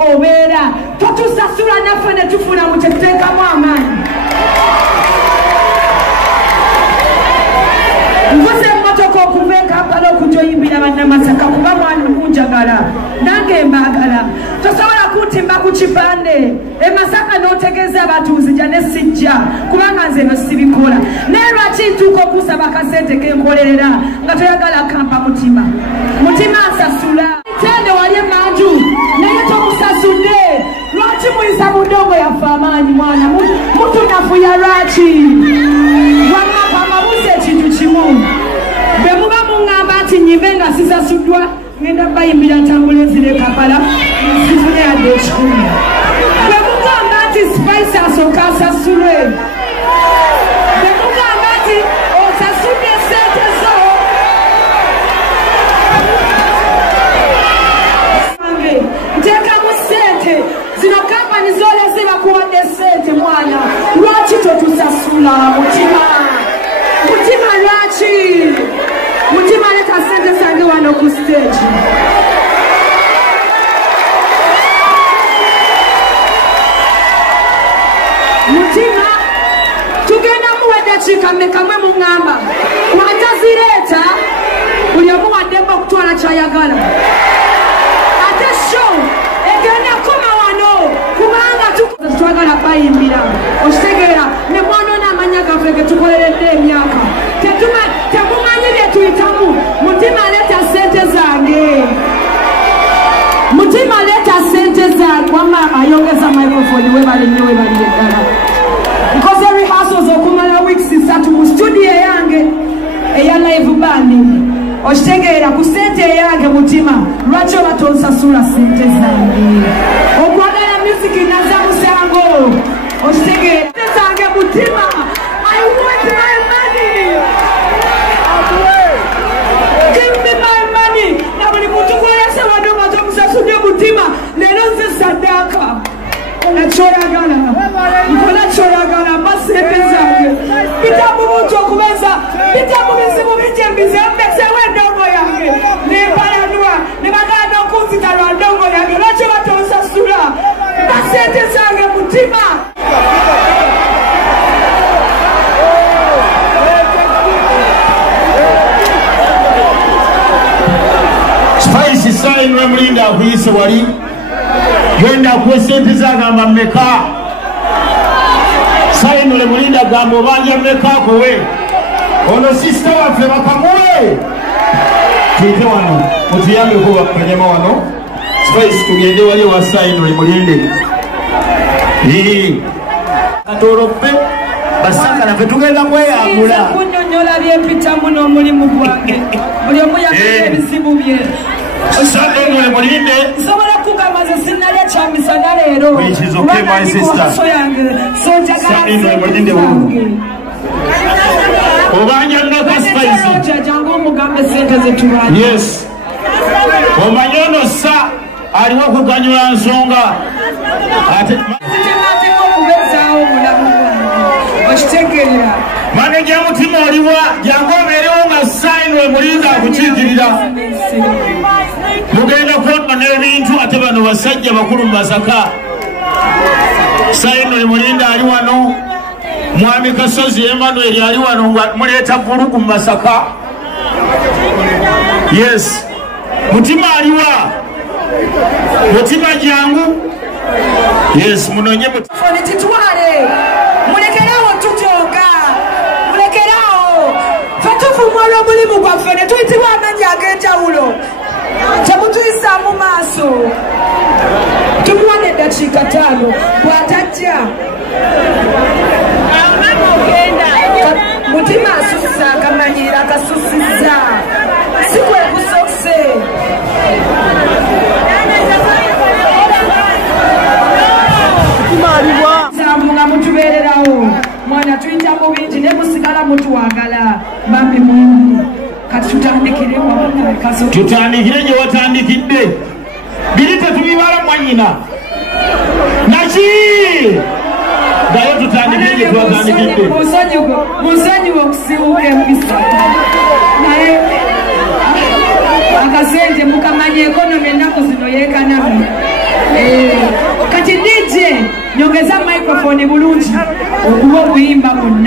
Obera totusasula naffe ne tufuna mu kyetuteekamu amaanyi. Nvuze emmotoka okuva e Kampala okujoyimbira bannamasaka kuba munjagala nange mbaagala. Tosobola kuntimba ku kipande e Masaka n'otegeeza abatuuzi gya ne sijja kubanga nze no sibikola. Naye lwaki ntuuka okusaba akasente kenkolerera nga toyagala kampa mutima? Mutima nsasula. Tende wali emanju naye tomusasudde. Lwaki muyisa mu ddongo yaffe amaanyi mwana mutunafuya lwaki? Wamma kamabuze ekintu kimu. Bwe muba muŋŋamba nti nyimbe nga sisasuddwa ngenda bayimbira ntambula ezire Kampala sifune yadde ekikumi. Bwe mugamba nti Spice asooka asasule. Bwe mugamba nti osasudde sente zo. Nteekamu sente zino kampani zoleze bakuwadde sente mwana. Lwaki totusasula mutima? Mutima lwaki? Mutima leta sente zange wano ku stage. Mutima tugenda muwa eddakiika mmeka mwe muŋŋamba bw'atazireeta buli omu waddemu okutwala ky'ayagala. Ate show egenda koma wano kubanga twagala bayimbira. Okitegeera ne mwonoona amanya gaffe ge tukoleredde emyaka. Temumanyi bye tuyitamu. Mutima leeta sente zange. Mutima leeta sente zange. Wamma ayongeza microphone webali nnyo webali eddala. Nkoze rehearsals okumala weeks 3 mu studio yange eya live band. Okitegeera ku sente yange mutima lwaki oba tonsasula sente zange? Okwagala music naza musango. Okitegeera sente zange mutima. I want my money. Give me my money. Na buli muntu gweyase wano nga tomusasudde mutima leero nze saddaaka. Ekyoyagala nkola kyoyagala mba sente zange. Pita mu muntu okubeza pita mu bizibu bingi embizeyo mbesewo endongo yange nempalanwa ne baganda okunzita lwa ndongo yange. Lwaki oba tonsasula mba sente zange mutima? Spice Sainwe Mulinda akuyise wali genda akuwe sente zagamba mmeka? Sainwe Mulinda gamba obanja mmeka kowe? Ono sisita waffe bakamuwe. Tuyite wano mutuyambeko bakanyama wano. Spice tugende wali wa Sainwe Mulinde. Katorope basaka na tugenda mweyagula. Kunyonyola byempita muno omulimu gwange. Buli omu yakoze ebizibu bye. Sainwe Mulinde. Sobola kugamba ze sinnalya kyamisana leero. Which is okay my sister. Sainwe Mulinde wange. Obanja mnoka Spice. Jangu omugambe sente zetubanja. Yes. Omanyono sa aliwo kuganyula nsonga. Ate Manager mutima oliwa jangu obeerewo nga Sainwe Mulinde akukiikirira. Mugenda kwonna n'ebintu ate bano basajja bakulu mu Masaka. Sainwe Mulinde ali wano. Mwami Kasozi Emmanuel ali wano nga muleeta vulugu mu Masaka. Yes. Mutima aliwa. Mutima jangu. Yes, munonye mutima. Titwale. Mulekerawo tujoga. Mulekerawo. Fatufu mwalo mulimu gwaffe ne tuyitibwa amannya ag'enjawulo. Temutuyisa mu maaso. Tumuwane eddakiika 5 bw'atajja. Mutima asusa akamanyira akasusiza. Sikwe kusokse. Mutima aliwa. Nga mutubeererawo. mutuwagala bambi mungu kati tutandikire wakazo tutandikire gye watandikidde biri tetubibala mwanyina naki gayo tutandikire gye twatandikidde musonyiwe okusibuka empisa naye akasente mukamanya ekonomi ennaku zino yeekanami kati DJ nyongeza microphone bulungi okuba obuyimba buno